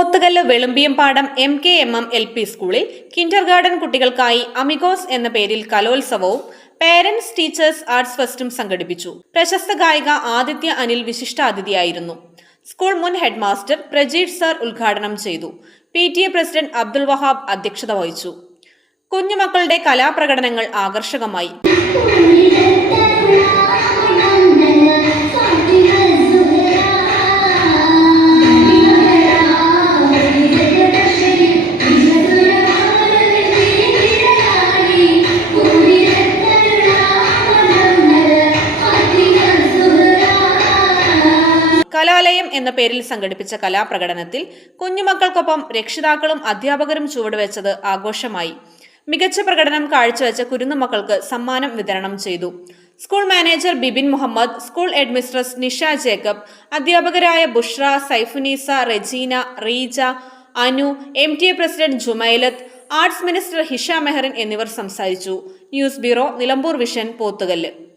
Pothukallu വെളുമ്പിയംപാടം MKMM LP സ്കൂളിൽ kindergarten കുട്ടികൾക്കായി amigos എന്ന പേരിൽ കലോത്സവവും പേരന്റ്സ് ടീച്ചേഴ്സ് ആർട്സ് ഫെസ്റ്റും സംഘടിപ്പിച്ചു. പ്രശസ്ത ഗായിക ആദിത്യ അനിൽ വിശിഷ്ടാതിഥിയായിരുന്നു. സ്കൂൾ മുൻ ഹെഡ് മാസ്റ്റർ പ്രജീഷ് സർ ഉദ്ഘാടനം ചെയ്തു. PTA പ്രസിഡന്റ് അബ്ദുൽ വഹാബ് അധ്യക്ഷത വഹിച്ചു. കുഞ്ഞുമക്കളുടെ കലാപ്രകടനങ്ങൾ ആകർഷകമായി. കലാലയം എന്ന പേരിൽ സംഘടിപ്പിച്ച കലാപ്രകടനത്തിൽ കുഞ്ഞുമക്കൾക്കൊപ്പം രക്ഷിതാക്കളും അധ്യാപകരും ചുവടുവെച്ചത് ആഘോഷമായി. മികച്ച പ്രകടനം കാഴ്ചവെച്ച കുരുന്നുമക്കൾക്ക് സമ്മാനം വിതരണം ചെയ്തു. School manager Bibin Muhammad, school headmistress Nisha Jacob, അധ്യാപകരായ Bushra, Saifunisa, Rejeena, Reeja, Anu, MTA president Jumailath, arts minister Hisha Mehrin എന്നിവർ സംസാരിച്ചു. News bureau, Nilambur vision, Pothukallu.